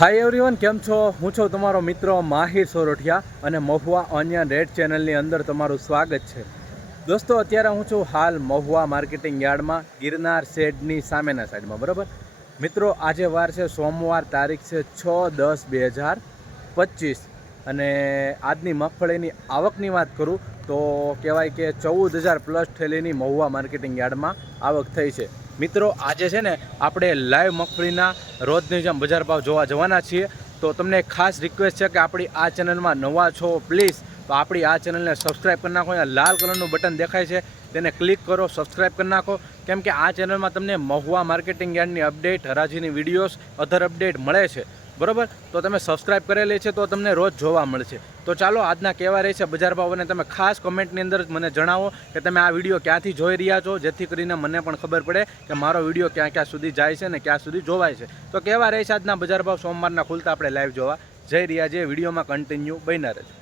Hi everyone કેમ છો? હું છું તમારો મિત્ર માહિર સોરઠિયા અને મહુવા ઓનિયન રેડ ચેનલની અંદર તમારું સ્વાગત છે. દોસ્તો, અત્યારે હું છું હાલ મહુવા માર્કેટિંગ યાર્ડમાં, ગિરનાર શેડની સામેના સાઈડમાં, બરાબર? મિત્રો, આજે વાર છે, સોમવાર તારીખ છે છ દસ બે હજાર પચીસ. અને આજની મગફળીની આવકની વાત કરું તો કહેવાય કે ચૌદ હજાર પ્લસ થેલીની મહુવા માર્કેટિંગ યાર્ડમાં આવક થઈ છે. મિત્રો, આજે છે ને આપણે લાઈવ મગફળીના રોજની જેમ બજાર ભાવ જોવા જવાના છીએ. તો તમને ખાસ રિક્વેસ્ટ છે કે આપણી આ ચેનલમાં નવા છો પ્લીઝ તો આપણી આ ચેનલને સબસ્ક્રાઈબ કરી નાખો. અહીંયા લાલ કલરનું બટન દેખાય છે. તેને ક્લિક કરો સબસ્ક્રાઈબ કરી નાખો. કેમ કે આ ચેનલમાં તમને મહુવા માર્કેટિંગ યાર્ડની અપડેટ હરાજીની વિડીયોઝ અધર અપડેટ મળે છે. બરોબર? તો તમે સબસ્ક્રાઇબ કરેલી છે તો તમને રોજ જોવા મળશે. તો ચાલો, આજના કહેવા રહે છે બજાર ભાવોને તમે ખાસ કમેન્ટની અંદર મને જણાવો કે તમે આ વીડિયો ક્યાંથી જોઈ રહ્યા છો, જેથી કરીને મને પણ ખબર પડે કે મારો વીડિયો ક્યાં ક્યાં સુધી જાય છે ને ક્યાં સુધી જોવાય છે. તો કહેવા રહે છે આજના બજાર ભાવ સોમવારના ખુલતા આપણે લાઈવ જોવા જઈ રહ્યા છીએ. વિડીયોમાં કન્ટિન્યુ બન્યા રહેજો.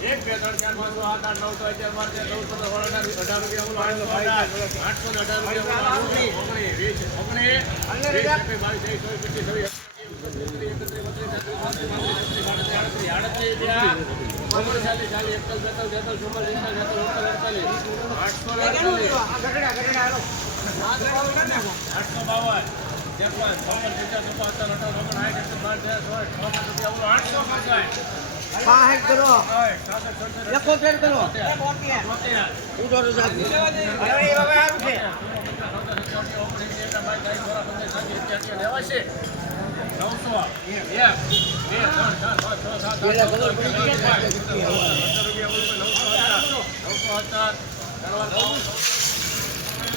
એક બે ત્રણ ચાર પાંચ છ આઠ નવ તો અગિયાર બાર તેર ચૌદ અઢાર રૂપિયા આઠસો ને અઢાર રૂપિયા ઓગણીસ વીસ ઓગણીસ બાવીસ ત્રેવીસ ચોવીસ પચીસ છવ્વીસ આઠસો બાવન. ત્રેપન ચોપન પચાસ ચોપન સત્તર અઢાર ઓગણ સાઠ એકસો બાર તેર સોળ ચોપન રૂપિયા બોલો આઠસો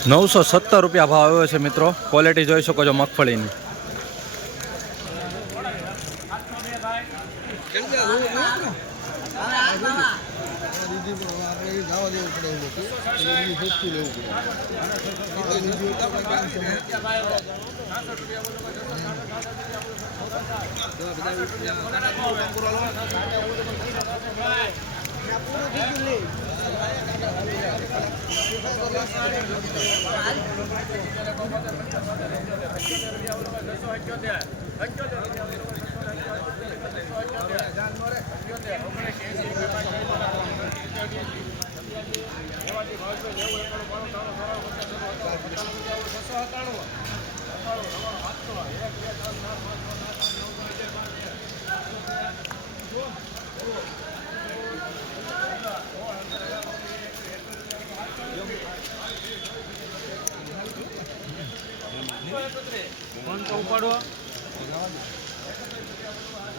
નવસો સત્તર રૂપિયા ભાવ આવ્યો છે મિત્રો. ક્વોલિટી જોઈ શકો છો મગફળીની. રૂપિયા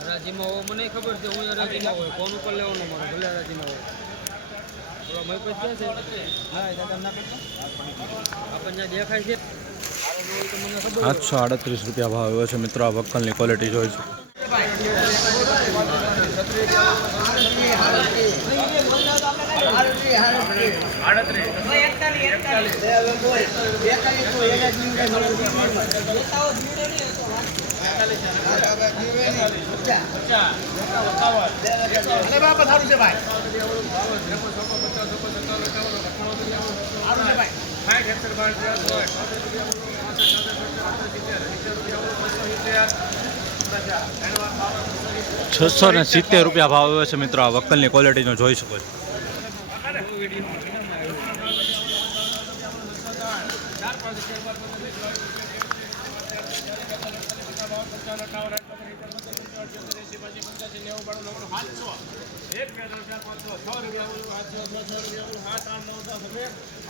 હરાજીમાં હોય, મને ખબર છે, હું હરાજીમાં હોય. ફોન ઉપર લેવાનો મારો, ભલે હરાજીમાં હોય. બોલો મય દેખાય છે. સાતસો આડત્રીસ રૂપિયા ભાવ આવ્યો છે મિત્રો, આ વક્કલની ક્વોલિટી જોઈ છે છસો ને સિત્તેર રૂપિયા ભાવ આવ્યો છે મિત્રો. આ વક્કલની ક્વોલિટીનો જોઈ શકો છો.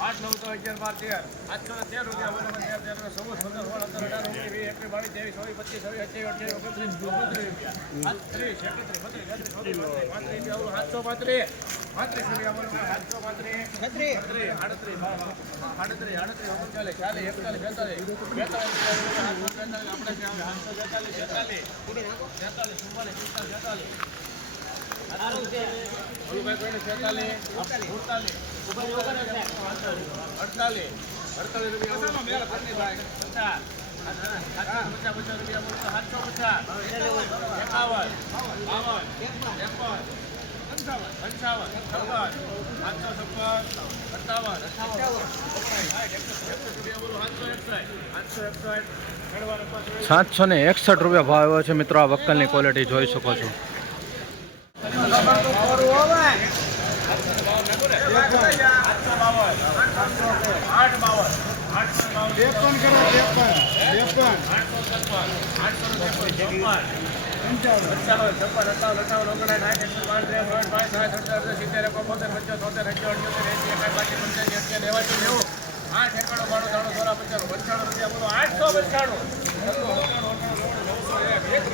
આઠ નવ તો અગિયાર બાર તેર આઠસો ને તેર રૂપિયા બોલો તેર તેર ચૌદ પંદર સોળ સત્તર અઢાર ઓગણીસ વીસ એકવીસ બાવીસ ત્રેવીસ ચોવીસ પચીસ છવ્વીસ અઠ્યાવીસ અઠ્યાવીસ ઓગણત્રીસ ઓગણત્રીસ રૂપિયા ત્રીસ એકત્રીસ બત્રીસ પાંત્રીસ રૂપિયા સાતસો પાંત્રીસ. રૂપિયા એકાવન બાવન ત્રેપન પંચાવન સાતસો ને એકસઠ રૂપિયા ભાવ આવ્યો છે. મિત્રો, આ વક્કલની ક્વોલિટી જોઈ શકો છો. આઠ બાવન આઠસો ત્રેપન ત્રેપન ત્રેપન આઠસો છપ્પન પંચાવન છપ્પન અઠાવન અઠાવન ઓગણાઠ આઠ એકસો પાંચ ત્રેસઠ આઠ પાંચ સાઠ સત્તર સિત્તેર એકોતેર પંચોતેર તોતેર અઠ્યોતેર એસી એકાઈ બાકી પંચાસી અઠ્યાસી નેવાસી નેવું આઠ એકાણું બાણું ત્રાણું સોળા પંચાણું પંચાણું રૂપિયા બોલો આઠસો પંચાણું એક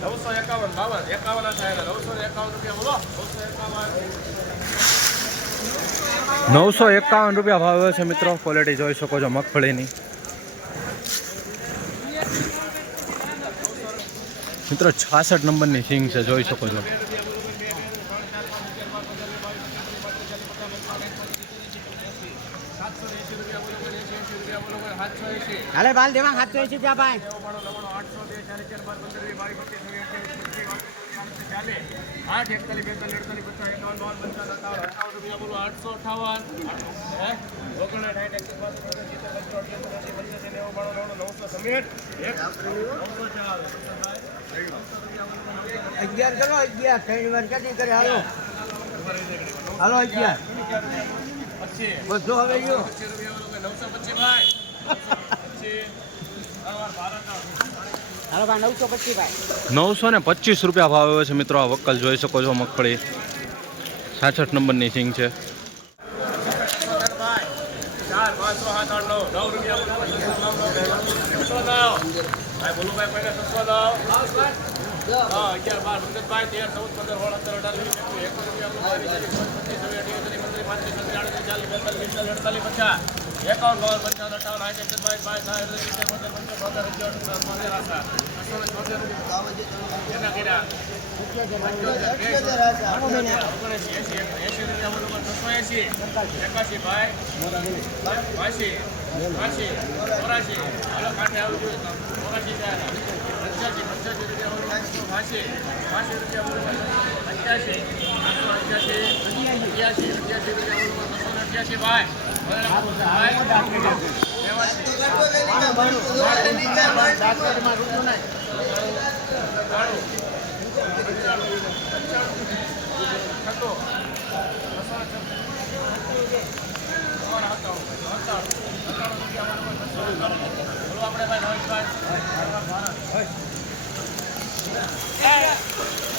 નવસો એકાવન રૂપિયા બોલો રૂપિયા ભાવ છે મિત્રો. ક્વોલિટી જોઈ શકો છો મગફળીની. મિત્રો, છાસઠ નંબરની સિંગ છે, જોઈ શકો છો સાતસો એસી રૂપિયા બોલો એસી એસી રૂપિયા બોલો સાતસો એસી હાલે બાલ દેવા સાતસો એસી ત્યાં ભાઈ. આઠ એકતાલીસ બેતાલીસ અડતાલીસ પચાસ એકાવન બાવન પંચાવન અઠાવન અઠાવન રૂપિયા બોલો આઠસો અઠાવન હે ઓગણસાઠ સાઠ એકસો નવસો સમેટ અગિયાર કરો, અગિયાર. ત્રણ વાર ક્યાંથી કરે, હાલો. હાલો, અગિયાર. બધું હવે રૂપિયા બોલો નવસો ને પચીસ રૂપિયા ભાવ આવ્યો છે મિત્રો. આ વક્કલ જોઈ શકો છો મગફળી. છાસઠ નંબરની સિંગ છે. પચીસ. એકાવન બાવન પંચાવન અઠાવન આઠ એકસઠ બાવીસ બાવીસ અડતાલીસ સિત્તેર બોતેર પંચોતેર બોતેર અગિયાર બોતેર આશા છસો ને ચોતેર એના કર્યા રૂપિયા એકાશી ભાઈ બાસી બાસી ચોરાશી હાલો કાંઠે આવવું જોઈએ જાય પંચ્યાસી પંચ્યાસી રૂપિયા બાસી બાસી રૂપિયા પંચ્યાસી અઠ્યાસી અઠ્યાસી અઠ્યાસી રૂપિયા બોલો ભાઈ ને અઠ્યાસી ભાઈ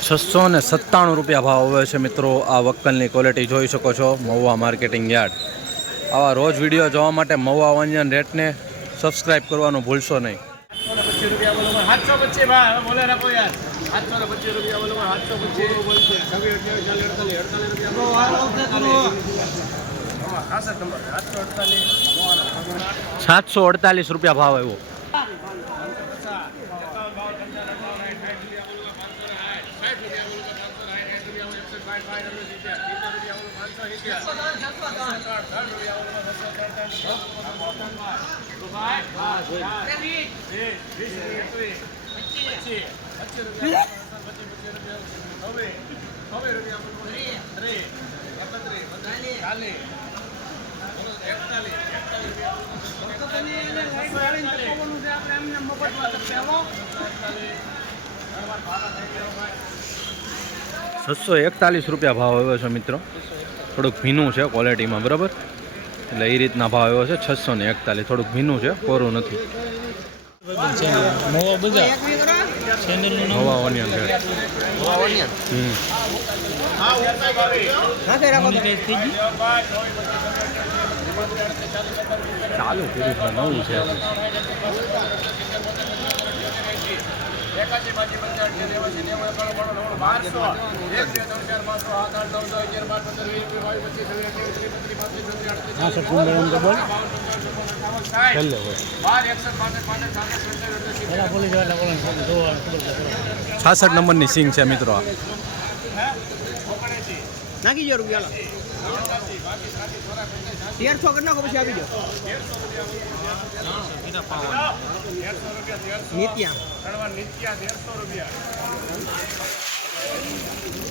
છસો ને સત્તાણું રૂપિયા ભાવ આવે છે મિત્રો આ વક્કલની ક્વોલિટી જોઈ શકો છો, મહુવા માર્કેટિંગ યાર્ડ. આવા રોજ વીડિયો જોવા માટે મહુવા વંજન રેટને સબસ્ક્રાઇબ કરવાનું ભૂલશો નહીં. સાતસો અડતાલીસ રૂપિયા ભાવ બોલે રાખો યાર સાતસો ને પચીસ રૂપિયા બોલો સાતસો પચીસ છવ્વીસ અઠ્યાવીસ ચાલીસ અડતાલીસ અડતાલીસ રૂપિયા ખાસઠ નંબર સાતસો અડતાલીસ સાતસો અડતાલીસ રૂપિયા ભાવ આવ્યો છસો એકતાલીસ રૂપિયા ભાવ આવ્યો છે મિત્રો. થોડુંક ભીનું છે ક્વોલિટીમાં બરાબર? એટલે એ રીતના ભાવ એવો છે છસો ને એકતાલીસ. થોડુંક ભીનું છે કોરું નથી. હવા ઓનિયન ચાલુ નવું છે. એકાસી બાજી પંચાવન નેવાસી નેવું એકાણું બાણું નવ્વાણું બારસો એક બે ત્રણ ચાર પાંચ છ આઠ નવ દસ અગિયાર બાર પંદર વીસ બાવીસ પચીસ છવ્વીસ અઠ્યાવીસ પાંત્રીસ છત્રીસ આડત્રીસ ચાલીસ બાવન પંચાવન છપ્પન સત્તાવન સાઠ બાર એકસઠ બાસઠ પાંસઠ સાસઠ સત્તર છાસઠ નંબરની સિંગ છે મિત્રો. નાખી દો રૂપિયા તેરસો કરી નાખો પછી આવી દો.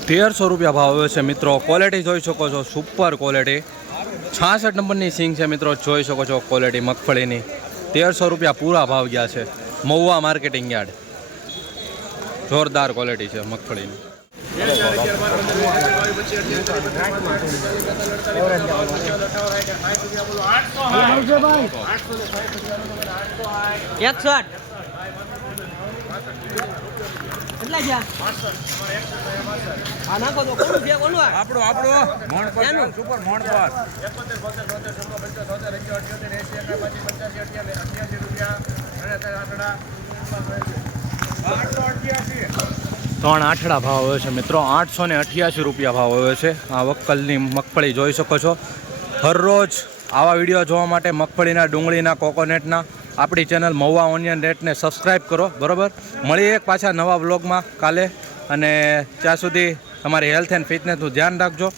તેરસો રૂપિયા ભાવ આવ્યો છે મિત્રો. ક્વોલિટી જોઈ શકો છો. સુપર ક્વોલિટી છાસઠ નંબરની સિંગ છે મિત્રો. જોઈ શકો છો ક્વોલિટી મગફળીની. તેરસો રૂપિયા પૂરા ભાવ ગયા છે. Mahuva marketing yard. જોરદાર ક્વોલિટી છે મગફળીની. એકસઠ કેટલા છે હા નાખો તો કોનું છે કોનું? આપણું આપણું? સુપર મોણ પર પંચ્યાસી અઠ્યાસી અઠ્યાસી રૂપિયા આઠસો અઠ્યાસી ત્રણ આઠડા ભાવ આવ્યો છે મિત્રો. આઠસો ને અઠ્યાસી રૂપિયા ભાવ આવ્યો છે. આ વક્કલની મગફળી જોઈ શકો છો. હરરોજ આવા વીડિયો જોવા માટે મગફળીના, ડુંગળીના, કોકોનટના, આપણી ચેનલ મહુવા ઓનિયન રેટને સબસ્ક્રાઈબ કરો. બરાબર? મળીએ એક પાછા નવા બ્લોગમાં કાલે. અને ત્યાં સુધી તમારી હેલ્થ એન્ડ ફિટનેસનું ધ્યાન રાખજો.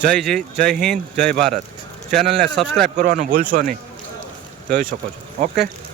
જય જી, જય હિન્દ, જય ભારત. ચેનલને સબસ્ક્રાઈબ કરવાનું ભૂલશો નહીં. જોઈ શકો છો. ઓકે?